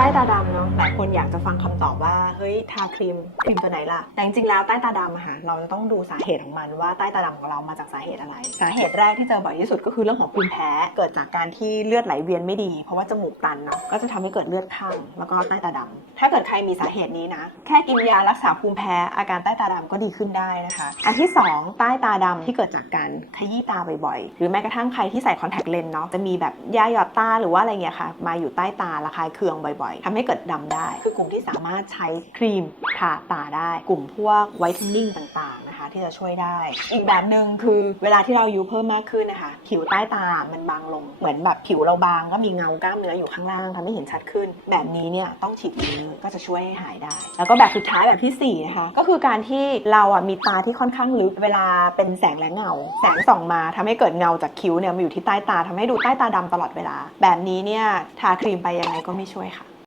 ใต้ตาดำเนาะหลายคนอยากจะฟังคำตอบว่า เฮ้ย ทาครีมครีมตัวไหนล่ะ แต่จริงๆแล้วใต้ตาดำอะค่ะเราจะต้องดูสาเหตุของมันว่าใต้ตาดำของเรามาจากสาเหตุอะไร สาเหตุแรกที่เจอบ่อยที่สุดก็คือเรื่องของภูมิแพ้เกิดจากการที่เลือดไหลเวียนไม่ดี เพราะว่าจมูกตันเนาะก็จะทำให้เกิดเลือดข้างแล้วก็ใต้ตาดำถ้าเกิดใครมีสาเหตุนี้นะ แค่กินยารักษาภูมิแพ้อาการใต้ตาดำก็ดีขึ้นได้นะคะ อันที่สองใต้ตาดำที่เกิดจากการขยี้ตาบ่อยๆ หรือแม้กระทั่งใครที่ใส่คอนแทคเลนส์เนาะจะมีแบบยาหยอดตาหรือว่าอะไรเงี้ยค่ะมาอยู่ใต้ตาระคายเคืองบ่อยๆทำให้เกิดดำได้ คือกลุ่มที่สามารถใช้ครีมทาตาได้ กลุ่มพวกไวท์เทนนิ่งต่าง นะคะที่จะช่วยได้ อีกแบบหนึ่งคือเวลาที่เราอายุเพิ่มมากขึ้นนะคะผิวใต้ตามันบางลง เหมือนแบบผิวเราบางก็มีเงากล้ามเนื้ออยู่ข้างล่างทำให้เห็นชัดขึ้น แบบนี้เนี่ยต้องฉีดฟิลเลอร์ก็จะช่วยให้หายได้ แล้วก็แบบสุดท้ายแบบที่สี่นะคะก็คือการที่เราอะมีตาที่ค่อนข้างลึกเวลาเป็นแสงและเงา แสงส่องมาทำให้เกิดเงาจากคิ้วเนี่ยมาอยู่ที่ใต้ตาทำให้ดูใต้ตาดำตลอดเวลา แบบนี้เนี่ยทาครีมไปยังไงก็ไม่ช่วยค่ะ